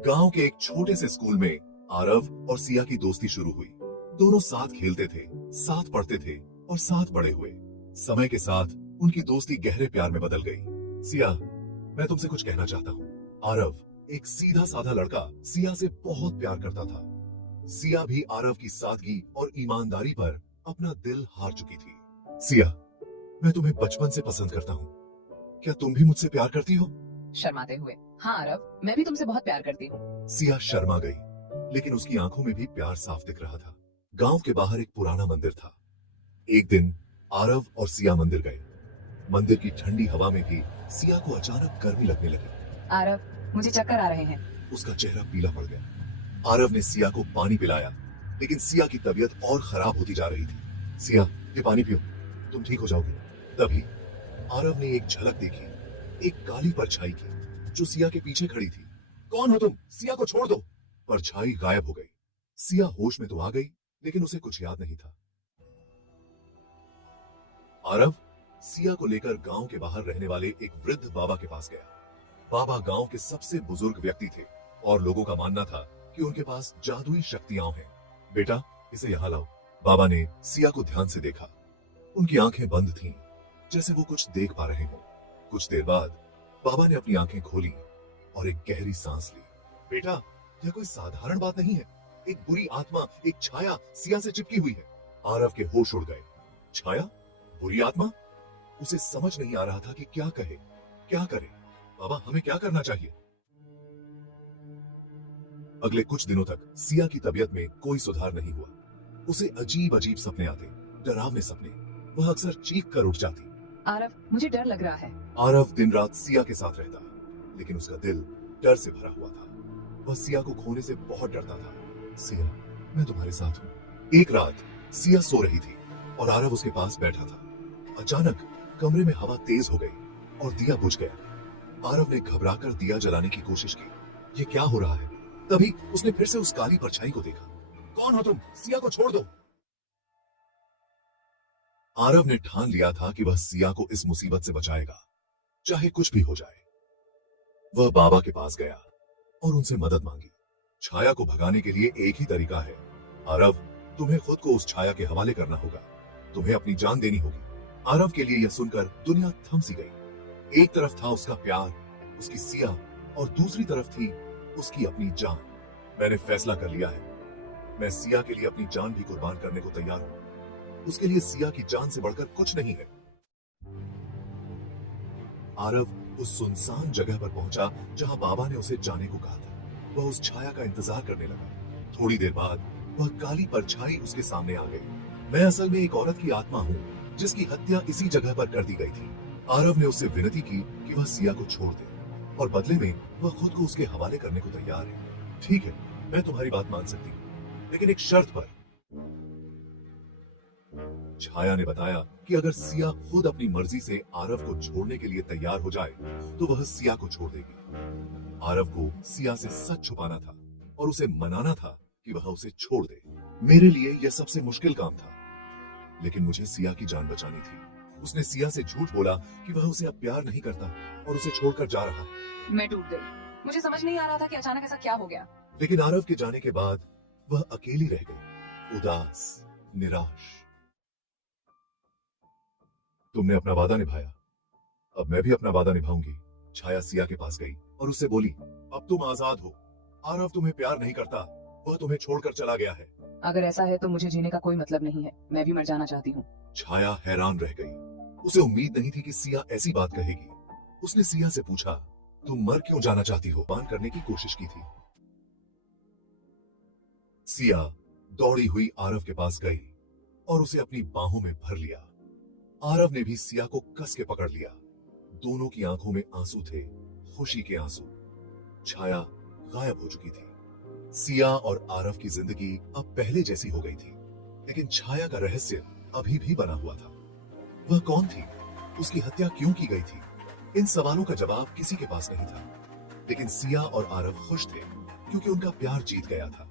गांव के एक छोटे से स्कूल में आरव और सिया की दोस्ती शुरू हुई। दोनों साथ खेलते थे, साथ पढ़ते थे और साथ बड़े हुए। समय के साथ उनकी दोस्ती गहरे प्यार में बदल गई। सिया, मैं तुमसे कुछ कहना चाहता हूँ। आरव, एक सीधा साधा लड़का, सिया से बहुत प्यार करता था। सिया भी आरव की सादगी और ईमानदारी पर अपना दिल हार चुकी थी। सिया, मैं तुम्हें बचपन से पसंद करता हूँ। क्या तुम भी मुझसे प्यार करती हो? शर्माते हुए, हाँ आरव, मैं भी तुमसे बहुत प्यार करती हूँ। सिया शर्मा गई, लेकिन उसकी आंखों में भी प्यार साफ दिख रहा था। गांव के बाहर एक पुराना मंदिर था। एक दिन आरव और सिया मंदिर गए। मंदिर की ठंडी हवा में भी सिया को अचानक गर्मी लगने लगी। आरव, मुझे चक्कर आ रहे हैं। उसका चेहरा पीला पड़ गया। आरव ने सिया को पानी पिलाया, लेकिन सिया की तबीयत और खराब होती जा रही थी। सिया, ये पानी पियो, तुम ठीक हो जाओगे। तभी आरव ने एक झलक देखी, एक काली परछाई की, जो सिया के पीछे खड़ी थी। कौन हो तुम? सिया को छोड़ दो। परछाई गायब हो गई। सिया होश में तो आ गई, लेकिन उसे कुछ याद नहीं था। आरव सिया को लेकर गांव के बाहर रहने वाले एक वृद्ध बाबा के पास गया। बाबा गांव के सबसे बुजुर्ग व्यक्ति थे और लोगों का मानना था कि उनके पास जादुई शक्तियां हैं। बेटा, इसे यहां लाओ। बाबा ने सिया को ध्यान से देखा। उनकी आंखें बंद थीं, जैसे वो कुछ देख पा रहे हों। कुछ देर बाद बाबा ने अपनी आंखें खोली और एक गहरी सांस ली। बेटा, यह कोई साधारण बात नहीं है। एक बुरी आत्मा, एक छाया सिया से चिपकी हुई है। आरव के होश उड़ गए। छाया? बुरी आत्मा? उसे समझ नहीं आ रहा था कि क्या कहे, क्या करे। बाबा, हमें क्या करना चाहिए? अगले कुछ दिनों तक सिया की तबीयत में कोई सुधार नहीं हुआ। उसे अजीब अजीब सपने आते, डरावने सपने। वह अक्सर चीख कर उठ जाती। आरव, मुझे डर लग रहा है। आरव दिन रात सिया के साथ रहता, लेकिन उसका दिल डर से भरा हुआ था। वह सिया को खोने से बहुत डरता था। सिया, मैं तुम्हारे साथ हूँ। एक रात सिया सो रही थी और आरव उसके पास बैठा था। अचानक कमरे में हवा तेज हो गई और दिया बुझ गया। आरव ने घबराकर दिया जलाने की कोशिश की। ये क्या हो रहा है? तभी उसने फिर से उस काली परछाई को देखा। कौन हो तुम? सिया को छोड़ दो। आरव ने ठान लिया था कि वह सिया को इस मुसीबत से बचाएगा, चाहे कुछ भी हो जाए। वह बाबा के पास गया और उनसे मदद मांगी। छाया को भगाने के लिए एक ही तरीका है। आरव, तुम्हें खुद को उस छाया के हवाले करना होगा। तुम्हें अपनी जान देनी होगी। आरव के लिए यह सुनकर दुनिया थम सी गई। एक तरफ था उसका प्यार, उसकी सिया, और दूसरी तरफ थी उसकी अपनी जान। मैंने फैसला कर लिया है। मैं सिया के लिए अपनी जान भी कुर्बान करने को तैयार हूं। उसके लिए सिया की जान से बढ़कर कुछ नहीं है। आरव उस सुनसान जगह पर पहुंचा जहां बाबा ने उसे जाने को कहा था। वह उस छाया का इंतजार करने लगा। थोड़ी देर बाद वह काली परछाई उसके सामने आ गई। मैं असल में एक औरत की आत्मा हूं, जिसकी हत्या इसी जगह पर कर दी गई थी। आरव ने उससे विनती की कि वह सिया को छोड़ दे, और बदले में वह खुद को उसके हवाले करने को तैयार है। ठीक है, मैं तुम्हारी बात मान सकती हूँ, लेकिन एक शर्त पर। छाया ने बताया कि अगर सिया खुद अपनी मर्जी से आरव को छोड़ने के लिए तैयार हो जाए, तो वह सिया को छोड़ देगी। आरव को सिया से सच छुपाना था और उसे मनाना था कि वह उसे छोड़ दे। मेरे लिए यह सबसे मुश्किल काम था, लेकिन मुझे सिया की जान बचानी थी। उसने सिया से झूठ बोला कि वह उसे अब प्यार नहीं करता और उसे छोड़कर जा रहा है। मैं टूट गई। मुझे समझ नहीं आ रहा था कि अचानक ऐसा क्या हो गया। लेकिन आरव के जाने के बाद वह अकेली रह गई, उदास, निराश। तुमने अपना वादा निभाया, अब मैं भी अपना वादा निभाऊंगी। छाया सिया के पास गई और उससे बोली, अब तुम आजाद हो। आरव तुम्हें प्यार नहीं करता, वह तुम्हें छोड़कर चला गया है। अगर ऐसा है तो मुझे जीने का कोई मतलब नहीं है। मैं भी मर जाना चाहती हूँ। छाया हैरान रह गई। उसे उम्मीद नहीं थी कि सिया ऐसी बात कहेगी। उसने सिया से पूछा, तुम मर क्यों जाना चाहती हो? पान करने की कोशिश की थी। सिया दौड़ी हुई आरव के पास गई और उसे अपनी बाहों में भर लिया। आरव ने भी सिया को कस के पकड़ लिया। दोनों की आंखों में आंसू थे, खुशी के आंसू। छाया गायब हो चुकी थी। सिया और आरव की जिंदगी अब पहले जैसी हो गई थी, लेकिन छाया का रहस्य अभी भी बना हुआ था। वह कौन थी? उसकी हत्या क्यों की गई थी? इन सवालों का जवाब किसी के पास नहीं था, लेकिन सिया और आरव खुश थे क्योंकि उनका प्यार जीत गया था।